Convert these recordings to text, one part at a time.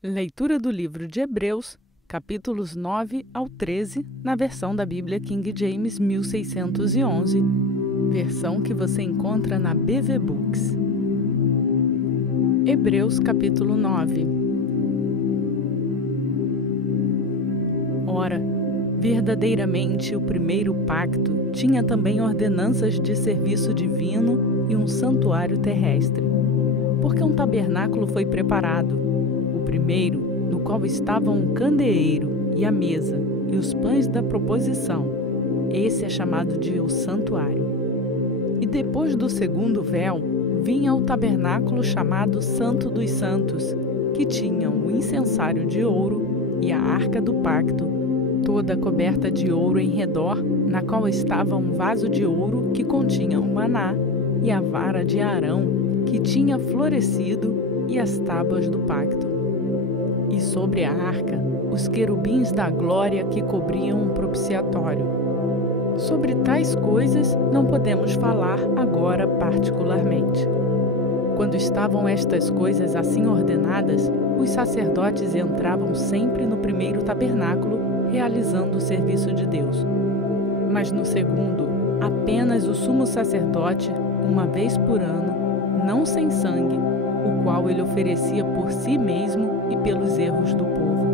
Leitura do livro de Hebreus, capítulos 9 ao 13, na versão da Bíblia King James 1611, versão que você encontra na BV Books. Hebreus, capítulo 9. Ora, verdadeiramente o primeiro pacto tinha também ordenanças de serviço divino e um santuário terrestre, porque um tabernáculo foi preparado, o primeiro, no qual estavam um candeeiro e a mesa e os pães da proposição. Esse é chamado de o santuário. E depois do segundo véu, vinha o tabernáculo chamado Santo dos Santos, que tinha o incensário de ouro e a arca do pacto, toda coberta de ouro em redor, na qual estava um vaso de ouro que continha o maná, e a vara de Arão, que tinha florescido, e as tábuas do pacto. E sobre a arca, os querubins da glória que cobriam o propiciatório. Sobre tais coisas não podemos falar agora particularmente. Quando estavam estas coisas assim ordenadas, os sacerdotes entravam sempre no primeiro tabernáculo, realizando o serviço de Deus. Mas no segundo, apenas o sumo sacerdote, uma vez por ano, não sem sangue, o qual ele oferecia por si mesmo e pelos erros do povo.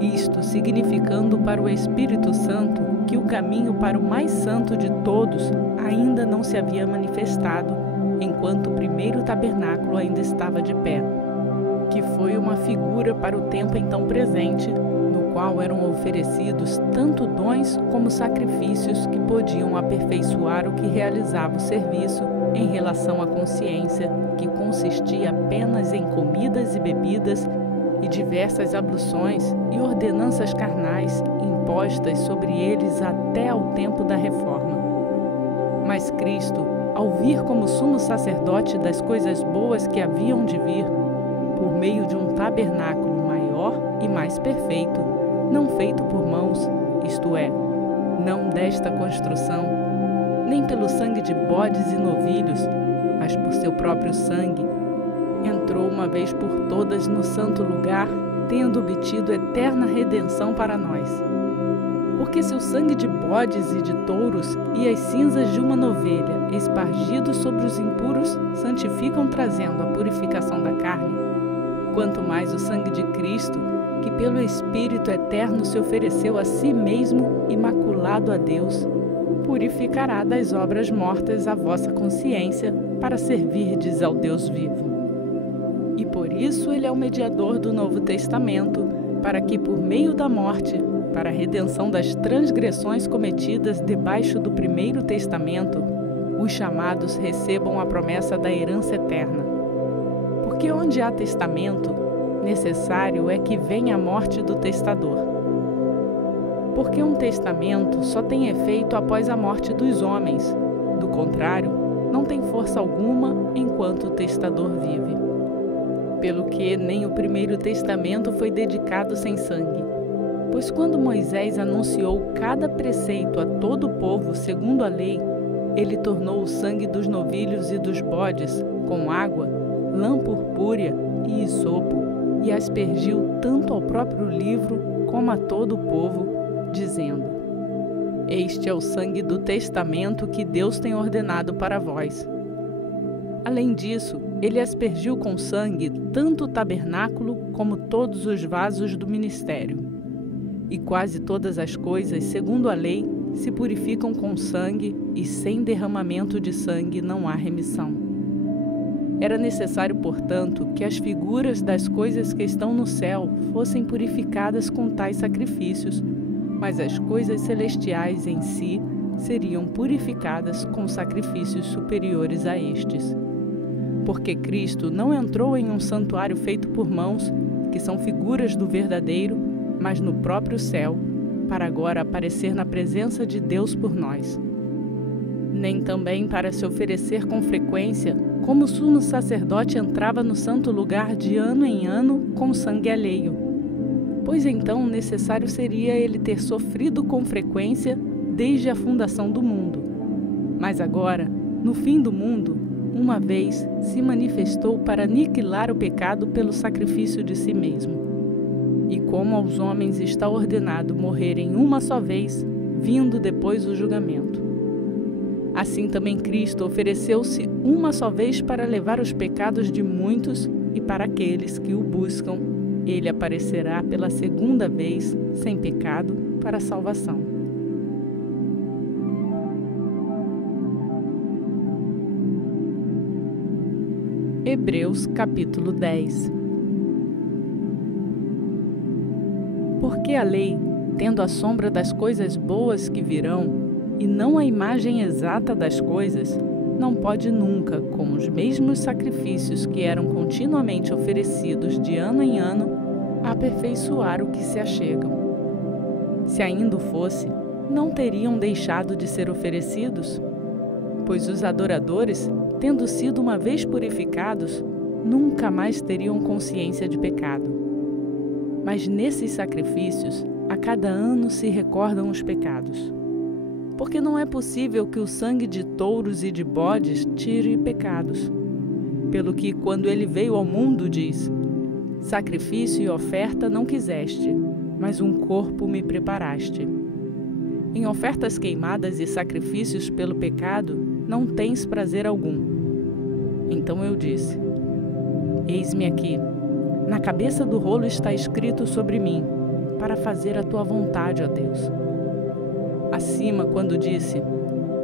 Isto significando para o Espírito Santo que o caminho para o mais santo de todos ainda não se havia manifestado, enquanto o primeiro tabernáculo ainda estava de pé, que foi uma figura para o tempo então presente, no qual eram oferecidos tanto dons como sacrifícios que podiam aperfeiçoar o que realizava o serviço em relação à consciência, que consistia apenas em comidas e bebidas e diversas abluções e ordenanças carnais impostas sobre eles até ao tempo da reforma. Mas Cristo, ao vir como sumo sacerdote das coisas boas que haviam de vir, por meio de um tabernáculo maior e mais perfeito, não feito por mãos, isto é, não desta construção, nem pelo sangue de bodes e novilhos, mas por seu próprio sangue, entrou uma vez por todas no santo lugar, tendo obtido eterna redenção para nós. Porque se o sangue de bodes e de touros e as cinzas de uma novelha, espargidos sobre os impuros, santificam trazendo a purificação da carne, quanto mais o sangue de Cristo, que pelo Espírito eterno se ofereceu a si mesmo, imaculado a Deus, purificará das obras mortas a vossa consciência, para servirdes ao Deus vivo. E por isso ele é o mediador do Novo Testamento, para que por meio da morte, para a redenção das transgressões cometidas debaixo do primeiro testamento, os chamados recebam a promessa da herança eterna. Porque onde há testamento, necessário é que venha a morte do testador. Porque um testamento só tem efeito após a morte dos homens. Do contrário, não tem força alguma enquanto o testador vive. Pelo que nem o primeiro testamento foi dedicado sem sangue. Pois quando Moisés anunciou cada preceito a todo o povo segundo a lei, ele tornou o sangue dos novilhos e dos bodes, com água, lã purpúrea e hisopo, e aspergiu tanto ao próprio livro como a todo o povo, dizendo: Este é o sangue do testamento que Deus tem ordenado para vós. Além disso, ele aspergiu com sangue tanto o tabernáculo como todos os vasos do ministério. E quase todas as coisas, segundo a lei, se purificam com sangue, e sem derramamento de sangue não há remissão. Era necessário, portanto, que as figuras das coisas que estão no céu fossem purificadas com tais sacrifícios, mas as coisas celestiais em si seriam purificadas com sacrifícios superiores a estes. Porque Cristo não entrou em um santuário feito por mãos, que são figuras do verdadeiro, mas no próprio céu, para agora aparecer na presença de Deus por nós. Nem também para se oferecer com frequência, como o sumo sacerdote entrava no santo lugar de ano em ano com sangue alheio. Pois então necessário seria ele ter sofrido com frequência desde a fundação do mundo. Mas agora, no fim do mundo, uma vez, se manifestou para aniquilar o pecado pelo sacrifício de si mesmo. E como aos homens está ordenado morrerem uma só vez, vindo depois o julgamento. Assim também Cristo ofereceu-se uma só vez para levar os pecados de muitos, e para aqueles que o buscam, ele aparecerá pela segunda vez, sem pecado, para a salvação. Hebreus capítulo 10. Porque a lei, tendo a sombra das coisas boas que virão, e não a imagem exata das coisas, não pode nunca, com os mesmos sacrifícios que eram continuamente oferecidos de ano em ano, aperfeiçoar o que se achegam. Se ainda o fosse, não teriam deixado de ser oferecidos? Pois os adoradores, tendo sido uma vez purificados, nunca mais teriam consciência de pecado. Mas nesses sacrifícios, a cada ano se recordam os pecados. Porque não é possível que o sangue de touros e de bodes tire pecados. Pelo que, quando ele veio ao mundo, diz: sacrifício e oferta não quiseste, mas um corpo me preparaste. Em ofertas queimadas e sacrifícios pelo pecado, não tens prazer algum. Então eu disse: eis-me aqui. Na cabeça do rolo está escrito sobre mim, para fazer a tua vontade, ó Deus. Acima, quando disse: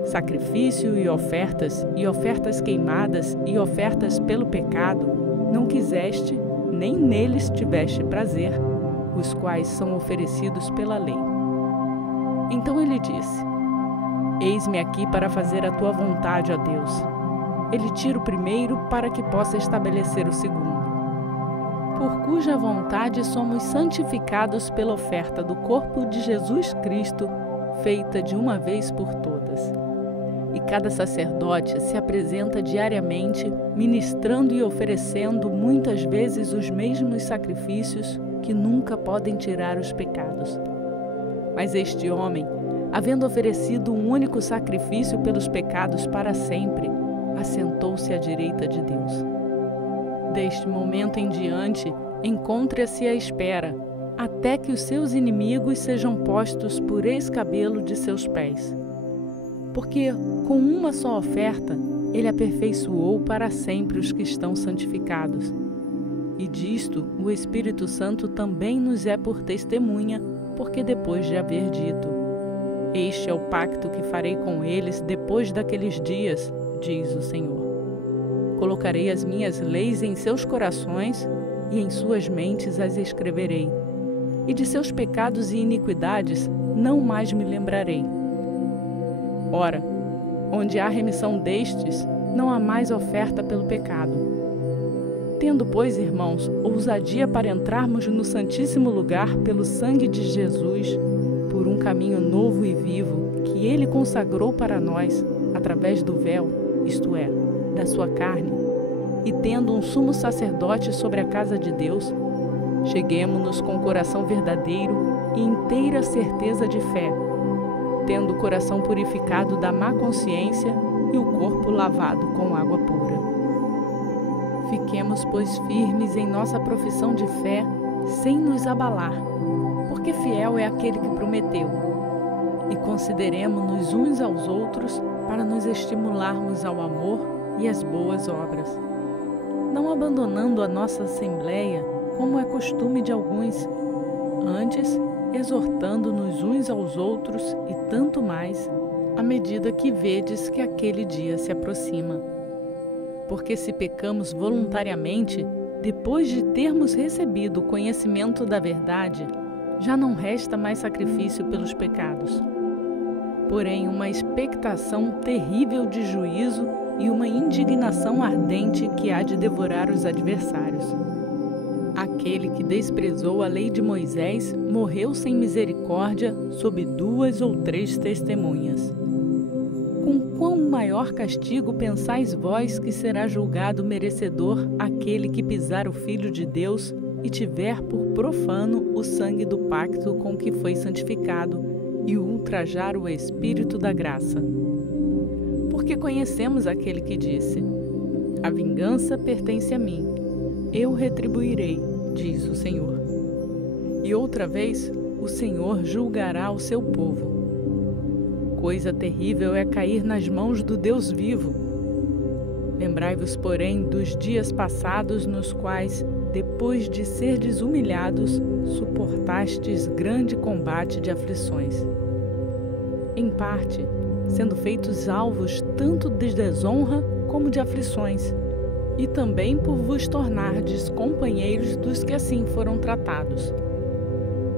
sacrifício e ofertas queimadas e ofertas pelo pecado, não quiseste, nem neles tiveste prazer, os quais são oferecidos pela lei. Então ele disse: eis-me aqui para fazer a tua vontade, ó Deus. Ele tira o primeiro para que possa estabelecer o segundo. Por cuja vontade somos santificados pela oferta do corpo de Jesus Cristo, feita de uma vez por todas. E cada sacerdote se apresenta diariamente, ministrando e oferecendo muitas vezes os mesmos sacrifícios que nunca podem tirar os pecados. Mas este homem, havendo oferecido um único sacrifício pelos pecados para sempre, assentou-se à direita de Deus. Deste momento em diante, encontra-se à espera, até que os seus inimigos sejam postos por escabelo de seus pés. Porque, com uma só oferta, ele aperfeiçoou para sempre os que estão santificados. E disto o Espírito Santo também nos é por testemunha, porque depois de haver dito: este é o pacto que farei com eles depois daqueles dias, diz o Senhor. Colocarei as minhas leis em seus corações e em suas mentes as escreverei. E de seus pecados e iniquidades não mais me lembrarei. Ora, onde há remissão destes, não há mais oferta pelo pecado. Tendo, pois, irmãos, ousadia para entrarmos no Santíssimo Lugar pelo sangue de Jesus, por um caminho novo e vivo, que ele consagrou para nós, através do véu, isto é, da sua carne, e tendo um sumo sacerdote sobre a casa de Deus, cheguemo-nos com coração verdadeiro e inteira certeza de fé, tendo o coração purificado da má consciência e o corpo lavado com água pura. Fiquemos, pois, firmes em nossa profissão de fé, sem nos abalar, porque fiel é aquele que prometeu. E consideremo-nos uns aos outros para nos estimularmos ao amor e às boas obras, não abandonando a nossa assembleia, como é costume de alguns, antes exortando-nos uns aos outros e tanto mais, à medida que vedes que aquele dia se aproxima. Porque se pecamos voluntariamente, depois de termos recebido o conhecimento da verdade, já não resta mais sacrifício pelos pecados, porém uma expectação terrível de juízo e uma indignação ardente que há de devorar os adversários. Aquele que desprezou a lei de Moisés morreu sem misericórdia sob 2 ou 3 testemunhas. Com quão maior castigo pensais vós que será julgado merecedor aquele que pisar o Filho de Deus e tiver por profano o sangue do pacto com que foi santificado e ultrajar o Espírito da graça? Porque conhecemos aquele que disse: A vingança pertence a mim. Eu retribuirei, diz o Senhor. E outra vez, o Senhor julgará o seu povo. Coisa terrível é cair nas mãos do Deus vivo. Lembrai-vos, porém, dos dias passados nos quais, depois de serdes humilhados, suportastes grande combate de aflições. Em parte, sendo feitos alvos tanto de desonra como de aflições, e também por vos tornardes companheiros dos que assim foram tratados.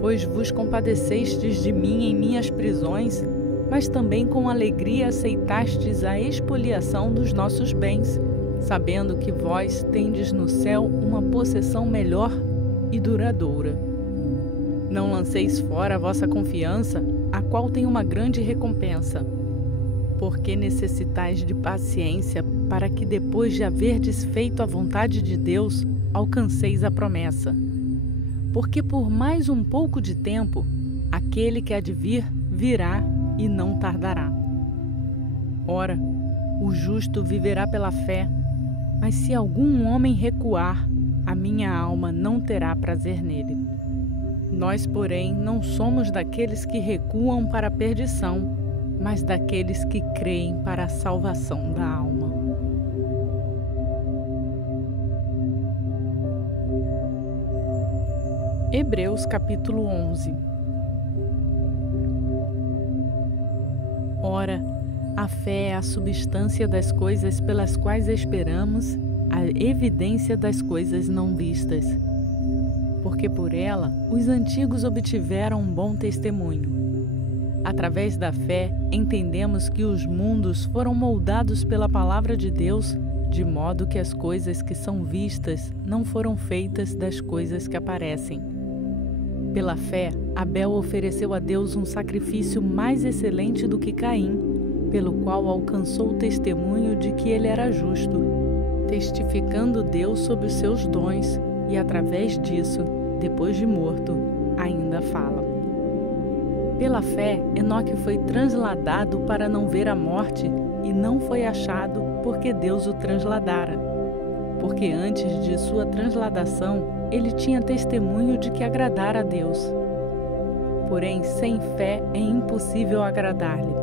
Pois vos compadecestes de mim em minhas prisões, mas também com alegria aceitastes a expoliação dos nossos bens, sabendo que vós tendes no céu uma possessão melhor e duradoura. Não lanceis fora a vossa confiança, a qual tem uma grande recompensa. Porque necessitais de paciência, para que depois de haverdes feito a vontade de Deus, alcanceis a promessa. Porque por mais um pouco de tempo, aquele que há de vir, virá e não tardará. Ora, o justo viverá pela fé, mas se algum homem recuar, a minha alma não terá prazer nele. Nós, porém, não somos daqueles que recuam para a perdição, mas daqueles que creem para a salvação da alma. Hebreus capítulo 11. Ora, a fé é a substância das coisas pelas quais esperamos, a evidência das coisas não vistas. Porque por ela os antigos obtiveram um bom testemunho. Através da fé, entendemos que os mundos foram moldados pela palavra de Deus, de modo que as coisas que são vistas não foram feitas das coisas que aparecem. Pela fé, Abel ofereceu a Deus um sacrifício mais excelente do que Caim, pelo qual alcançou o testemunho de que ele era justo, testificando Deus sobre os seus dons, e através disso, depois de morto, ainda fala. Pela fé, Enoque foi transladado para não ver a morte, e não foi achado porque Deus o transladara. Porque antes de sua transladação, ele tinha testemunho de que agradara a Deus. Porém, sem fé é impossível agradar-lhe.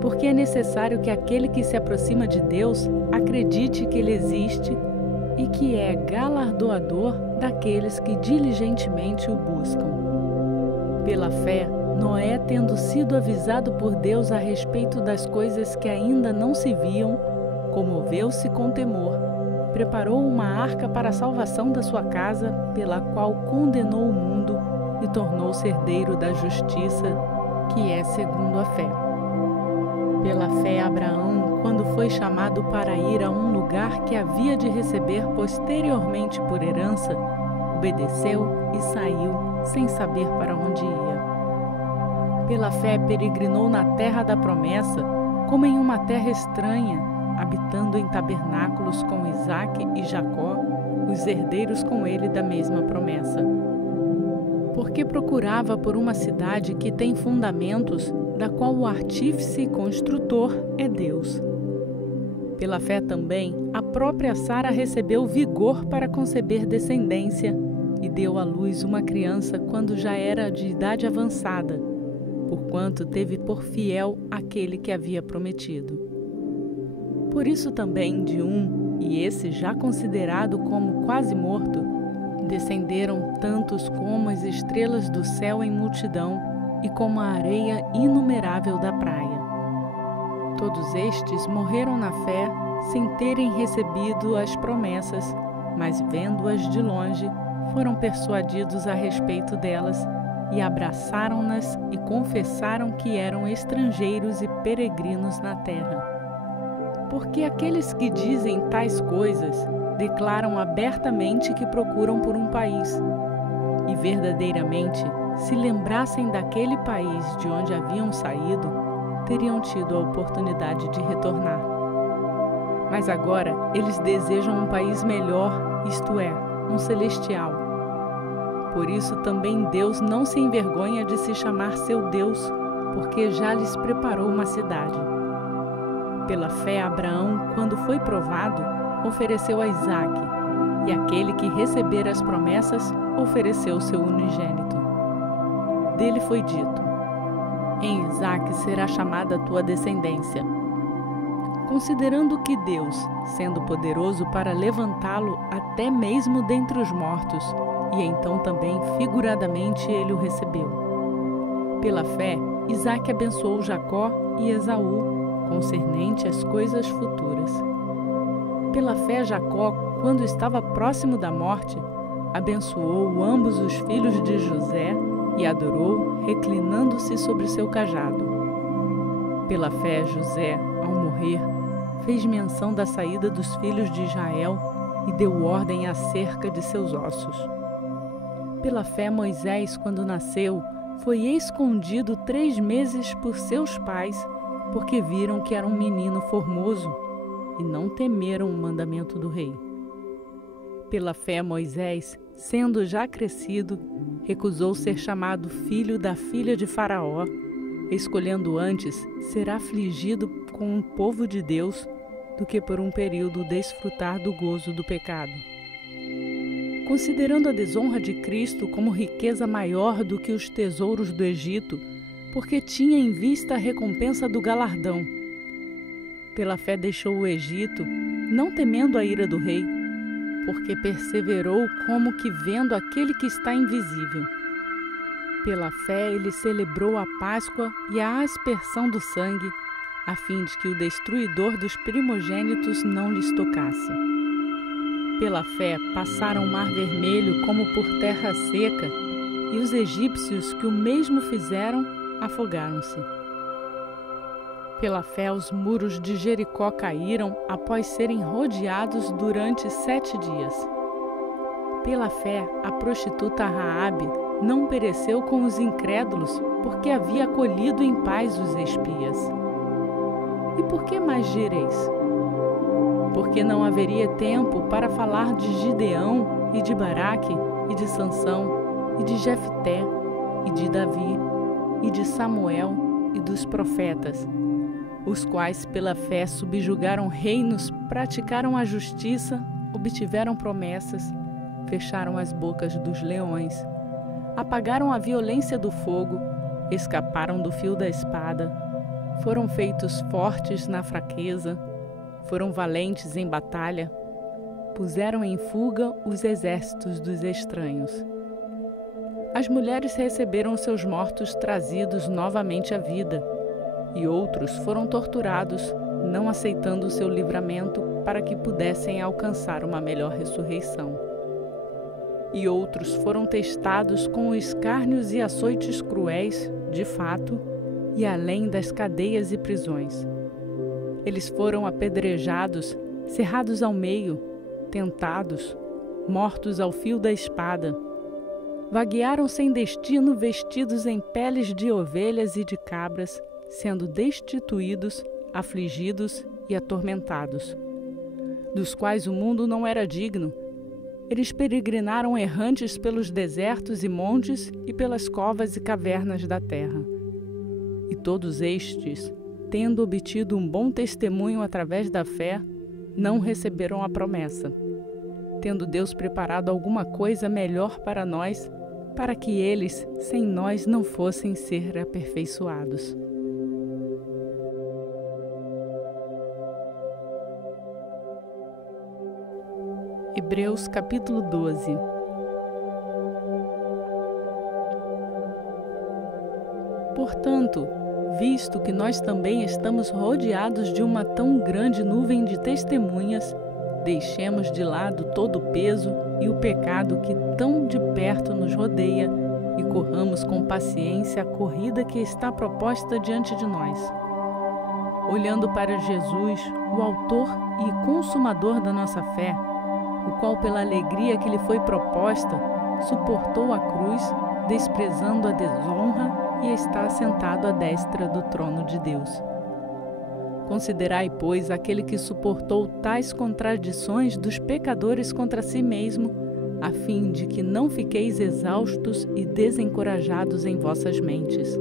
Porque é necessário que aquele que se aproxima de Deus acredite que ele existe e que é galardoador daqueles que diligentemente o buscam. Pela fé, Noé, tendo sido avisado por Deus a respeito das coisas que ainda não se viam, comoveu-se com temor, preparou uma arca para a salvação da sua casa, pela qual condenou o mundo e tornou-se herdeiro da justiça, que é segundo a fé. Pela fé, Abraão, quando foi chamado para ir a um lugar que havia de receber posteriormente por herança, obedeceu e saiu sem saber para onde ia. Pela fé, peregrinou na terra da promessa, como em uma terra estranha, habitando em tabernáculos com Isaque e Jacó, os herdeiros com ele da mesma promessa. Porque procurava por uma cidade que tem fundamentos, da qual o artífice e construtor é Deus. Pela fé também, a própria Sara recebeu vigor para conceber descendência e deu à luz uma criança quando já era de idade avançada, porquanto teve por fiel aquele que havia prometido. Por isso também de um, e esse já considerado como quase morto, descenderam tantos como as estrelas do céu em multidão e como a areia inumerável da praia. Todos estes morreram na fé, sem terem recebido as promessas, mas vendo-as de longe, foram persuadidos a respeito delas e abraçaram-nas e confessaram que eram estrangeiros e peregrinos na terra. Porque aqueles que dizem tais coisas declaram abertamente que procuram por um país, e verdadeiramente, se lembrassem daquele país de onde haviam saído, teriam tido a oportunidade de retornar. Mas agora eles desejam um país melhor, isto é, um celestial. Por isso também Deus não se envergonha de se chamar seu Deus, porque já lhes preparou uma cidade. Pela fé, Abraão, quando foi provado, ofereceu a Isaque, e aquele que recebera as promessas ofereceu seu unigênito. Dele foi dito: em Isaque será chamada a tua descendência. Considerando que Deus, sendo poderoso para levantá-lo até mesmo dentre os mortos, e então também figuradamente ele o recebeu. Pela fé, Isaque abençoou Jacó e Esaú, concernente às coisas futuras. Pela fé, Jacó, quando estava próximo da morte, abençoou ambos os filhos de José e adorou, reclinando-se sobre seu cajado. Pela fé, José, ao morrer, fez menção da saída dos filhos de Israel e deu ordem acerca de seus ossos. Pela fé, Moisés, quando nasceu, foi escondido 3 meses por seus pais, porque viram que era um menino formoso e não temeram o mandamento do rei. Pela fé, Moisés, sendo já crescido, recusou ser chamado filho da filha de Faraó, escolhendo antes ser afligido com o povo de Deus do que por um período desfrutar do gozo do pecado. Considerando a desonra de Cristo como riqueza maior do que os tesouros do Egito, porque tinha em vista a recompensa do galardão. Pela fé deixou o Egito, não temendo a ira do rei, porque perseverou como que vendo aquele que está invisível. Pela fé ele celebrou a Páscoa e a aspersão do sangue, a fim de que o destruidor dos primogênitos não lhes tocasse. Pela fé passaram o Mar Vermelho como por terra seca, e os egípcios que o mesmo fizeram afogaram-se. Pela fé os muros de Jericó caíram após serem rodeados durante 7 dias. Pela fé a prostituta Raabe não pereceu com os incrédulos, porque havia acolhido em paz os espias. E por que mais direis? Porque não haveria tempo para falar de Gideão e de Baraque e de Sansão e de Jefté e de Davi e de Samuel e dos profetas, os quais pela fé subjugaram reinos, praticaram a justiça, obtiveram promessas, fecharam as bocas dos leões, apagaram a violência do fogo, escaparam do fio da espada, foram feitos fortes na fraqueza, foram valentes em batalha, puseram em fuga os exércitos dos estranhos. As mulheres receberam seus mortos trazidos novamente à vida, e outros foram torturados, não aceitando o seu livramento para que pudessem alcançar uma melhor ressurreição. E outros foram testados com escárnios e açoites cruéis, de fato, e além das cadeias e prisões. Eles foram apedrejados, cerrados ao meio, tentados, mortos ao fio da espada. Vaguearam sem destino, vestidos em peles de ovelhas e de cabras, sendo destituídos, afligidos e atormentados, dos quais o mundo não era digno. Eles peregrinaram errantes pelos desertos e montes e pelas covas e cavernas da terra. E todos estes, tendo obtido um bom testemunho através da fé, não receberam a promessa, tendo Deus preparado alguma coisa melhor para nós, para que eles, sem nós, não fossem ser aperfeiçoados. Hebreus capítulo 12. Portanto, visto que nós também estamos rodeados de uma tão grande nuvem de testemunhas, deixemos de lado todo o peso e o pecado que tão de perto nos rodeia e corramos com paciência a corrida que está proposta diante de nós. Olhando para Jesus, o autor e consumador da nossa fé, o qual pela alegria que lhe foi proposta, suportou a cruz, desprezando a desonra, e está assentado à destra do trono de Deus. Considerai, pois, aquele que suportou tais contradições dos pecadores contra si mesmo, a fim de que não fiqueis exaustos e desencorajados em vossas mentes.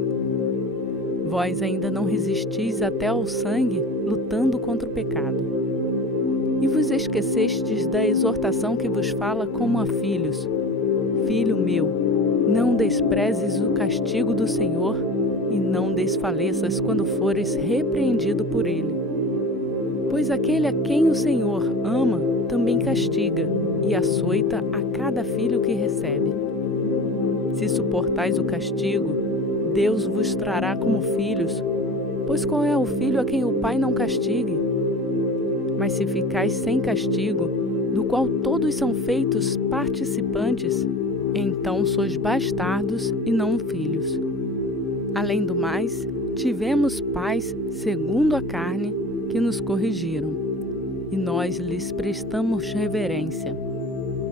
Vós ainda não resistis até ao sangue, lutando contra o pecado. E vos esquecestes da exortação que vos fala como a filhos. Filho meu, não desprezes o castigo do Senhor e não desfaleças quando fores repreendido por ele. Pois aquele a quem o Senhor ama também castiga e açoita a cada filho que recebe. Se suportais o castigo, Deus vos trará como filhos, pois qual é o filho a quem o pai não castigue? Mas se ficais sem castigo, do qual todos são feitos participantes, então sois bastardos e não filhos. Além do mais, tivemos pais segundo a carne que nos corrigiram, e nós lhes prestamos reverência.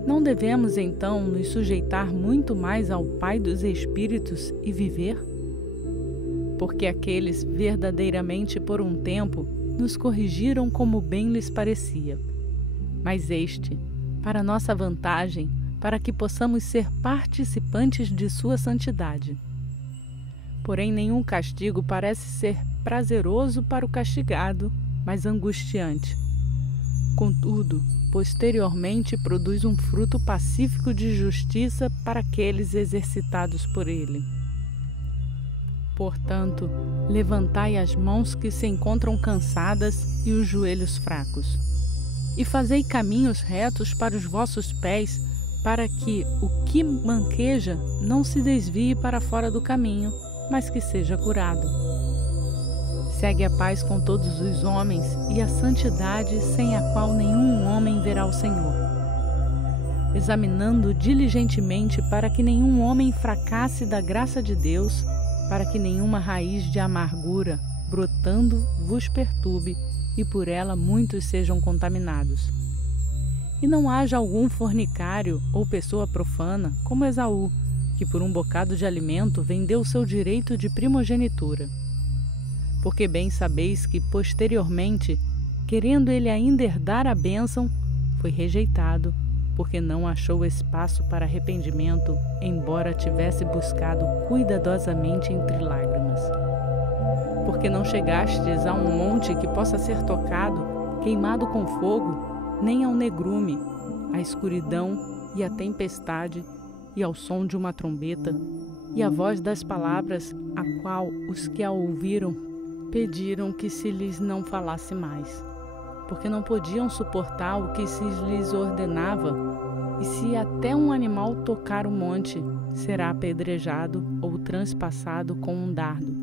Não devemos então nos sujeitar muito mais ao Pai dos Espíritos e viver? Porque aqueles verdadeiramente por um tempo nos corrigiram como bem lhes parecia. Mas este, para nossa vantagem, para que possamos ser participantes de sua santidade. Porém, nenhum castigo parece ser prazeroso para o castigado, mas angustiante. Contudo, posteriormente produz um fruto pacífico de justiça para aqueles exercitados por ele. Portanto, levantai as mãos que se encontram cansadas e os joelhos fracos, e fazei caminhos retos para os vossos pés, para que o que manqueja não se desvie para fora do caminho, mas que seja curado. Segue a paz com todos os homens e a santidade sem a qual nenhum homem verá o Senhor. Examinando diligentemente para que nenhum homem fracasse da graça de Deus, para que nenhuma raiz de amargura, brotando, vos perturbe e por ela muitos sejam contaminados. E não haja algum fornicário ou pessoa profana, como Esaú, que por um bocado de alimento vendeu o seu direito de primogenitura. Porque bem sabeis que, posteriormente, querendo ele ainda herdar a bênção, foi rejeitado, porque não achou espaço para arrependimento, embora tivesse buscado cuidadosamente entre lágrimas. Porque não chegastes a um monte que possa ser tocado, queimado com fogo, nem ao negrume, à escuridão e à tempestade, e ao som de uma trombeta, e à voz das palavras, a qual os que a ouviram pediram que se lhes não falasse mais, porque não podiam suportar o que se lhes ordenava, e se até um animal tocar o monte, será apedrejado ou transpassado com um dardo.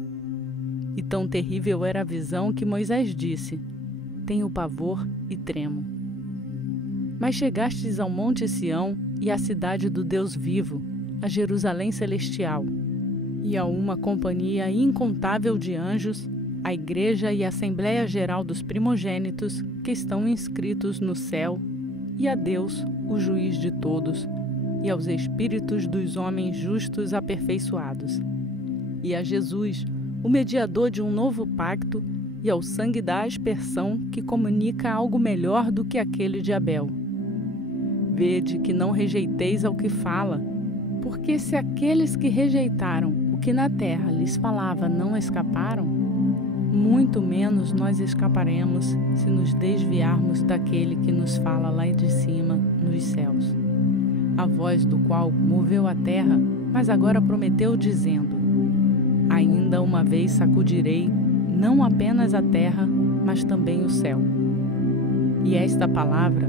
E tão terrível era a visão que Moisés disse: tenho pavor e tremo. Mas chegastes ao monte Sião e à cidade do Deus vivo, a Jerusalém celestial, e a uma companhia incontável de anjos, a igreja e a Assembleia Geral dos Primogênitos que estão inscritos no céu, e a Deus, o juiz de todos, e aos espíritos dos homens justos aperfeiçoados, e a Jesus, o mediador de um novo pacto, e ao sangue da aspersão que comunica algo melhor do que aquele de Abel. Vede que não rejeiteis ao que fala, porque se aqueles que rejeitaram o que na terra lhes falava não escaparam, muito menos nós escaparemos se nos desviarmos daquele que nos fala lá de cima, nos céus, a voz do qual moveu a terra, mas agora prometeu dizendo: ainda uma vez sacudirei, não apenas a terra, mas também o céu. E esta palavra,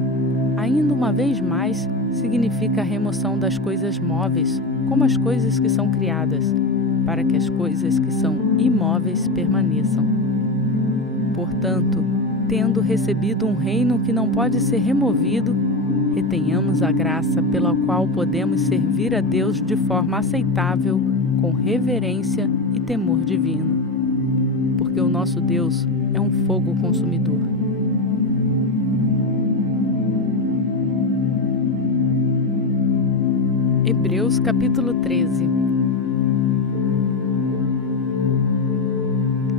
ainda uma vez mais, significa a remoção das coisas móveis, como as coisas que são criadas, para que as coisas que são imóveis permaneçam. Portanto, tendo recebido um reino que não pode ser removido, retenhamos a graça pela qual podemos servir a Deus de forma aceitável, com reverência e temor divino. Porque o nosso Deus é um fogo consumidor. Hebreus capítulo 13.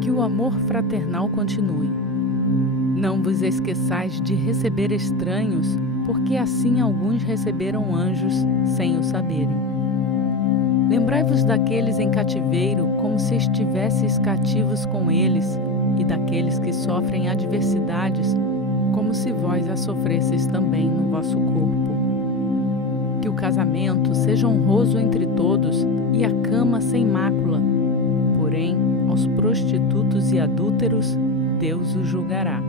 Que o amor fraternal continue. Não vos esqueçais de receber estranhos, porque assim alguns receberam anjos sem o saberem. Lembrai-vos daqueles em cativeiro, como se estivesseis cativos com eles, e daqueles que sofrem adversidades, como como se vós a sofresseis também no vosso corpo. Que o casamento seja honroso entre todos e a cama sem mácula, porém, aos prostitutos e adúlteros, Deus os julgará.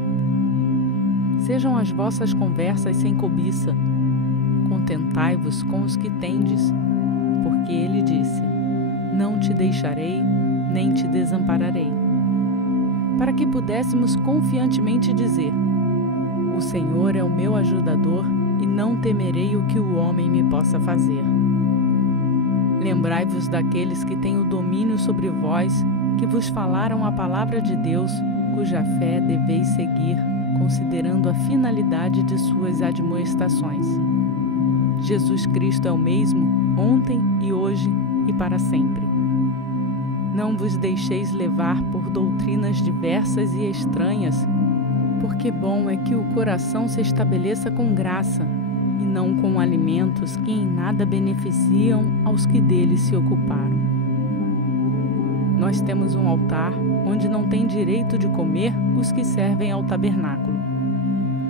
Sejam as vossas conversas sem cobiça. Contentai-vos com os que tendes, porque ele disse: não te deixarei, nem te desampararei. Para que pudéssemos confiantemente dizer: o Senhor é o meu ajudador e não temerei o que o homem me possa fazer. Lembrai-vos daqueles que têm o domínio sobre vós, que vos falaram a palavra de Deus, cuja fé deveis seguir, considerando a finalidade de suas admoestações. Jesus Cristo é o mesmo, ontem e hoje e para sempre. Não vos deixeis levar por doutrinas diversas e estranhas, porque bom é que o coração se estabeleça com graça, e não com alimentos que em nada beneficiam aos que deles se ocuparam. Nós temos um altar onde não têm direito de comer os que servem ao tabernáculo,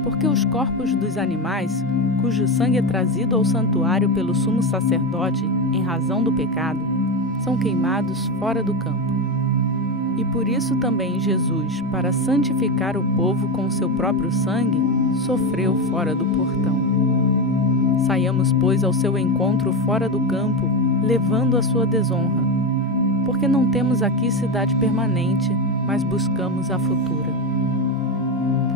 porque os corpos dos animais, cujo sangue é trazido ao santuário pelo sumo sacerdote em razão do pecado, são queimados fora do campo. E por isso também Jesus, para santificar o povo com seu próprio sangue, sofreu fora do portão. Saiamos, pois, ao seu encontro fora do campo, levando a sua desonra, porque não temos aqui cidade permanente, mas buscamos a futura.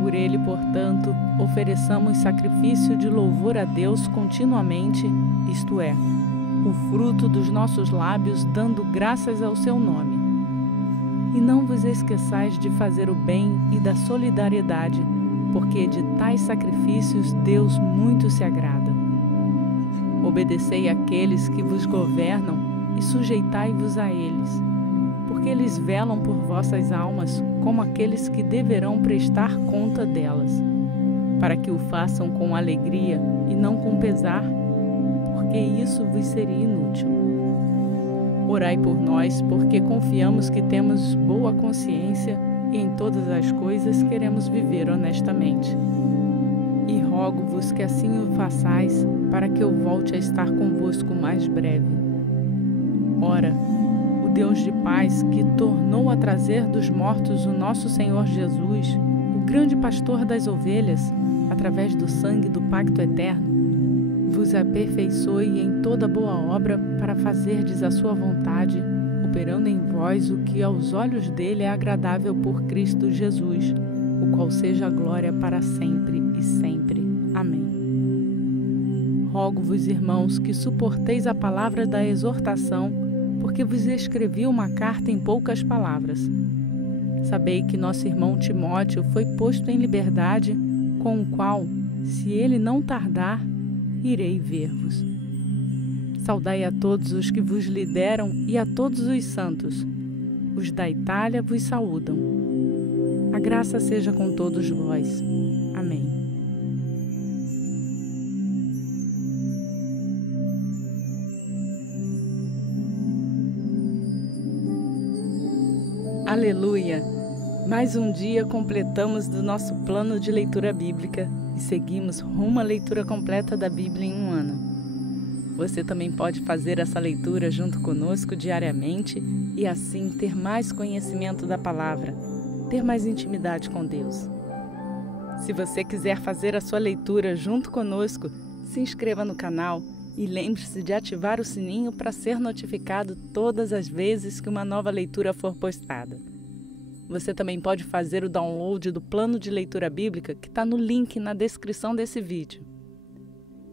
Por ele, portanto, ofereçamos sacrifício de louvor a Deus continuamente, isto é, o fruto dos nossos lábios, dando graças ao seu nome. E não vos esqueçais de fazer o bem e da solidariedade, porque de tais sacrifícios Deus muito se agrada. Obedecei àqueles que vos governam e sujeitai-vos a eles, porque eles velam por vossas almas como aqueles que deverão prestar conta delas, para que o façam com alegria e não com pesar, porque isso vos seria inútil. Orai por nós, porque confiamos que temos boa consciência e em todas as coisas queremos viver honestamente. E rogo-vos que assim o façais, para que eu volte a estar convosco mais breve. Ora, o Deus de paz, que tornou a trazer dos mortos o nosso Senhor Jesus, o grande pastor das ovelhas, através do sangue do pacto eterno, vos aperfeiçoe em toda boa obra para fazerdes a sua vontade, operando em vós o que aos olhos dele é agradável por Cristo Jesus, o qual seja a glória para sempre e sempre. Amém. Rogo-vos, irmãos, que suporteis a palavra da exortação, porque vos escrevi uma carta em poucas palavras. Sabei que nosso irmão Timóteo foi posto em liberdade, com o qual, se ele não tardar, irei ver-vos. Saudai a todos os que vos lideram e a todos os santos. Os da Itália vos saúdam. A graça seja com todos vós. Amém. Aleluia! Mais um dia completamos do nosso plano de leitura bíblica e seguimos rumo à leitura completa da Bíblia em um ano. Você também pode fazer essa leitura junto conosco diariamente e assim ter mais conhecimento da palavra, ter mais intimidade com Deus. Se você quiser fazer a sua leitura junto conosco, se inscreva no canal e lembre-se de ativar o sininho para ser notificado todas as vezes que uma nova leitura for postada. Você também pode fazer o download do plano de leitura bíblica que está no link na descrição desse vídeo.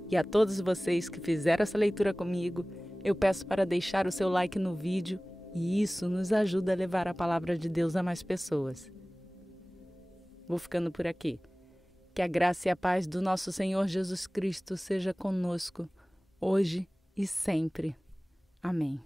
E a todos vocês que fizeram essa leitura comigo, eu peço para deixar o seu like no vídeo e isso nos ajuda a levar a palavra de Deus a mais pessoas. Vou ficando por aqui. Que a graça e a paz do nosso Senhor Jesus Cristo seja conosco, hoje e sempre. Amém.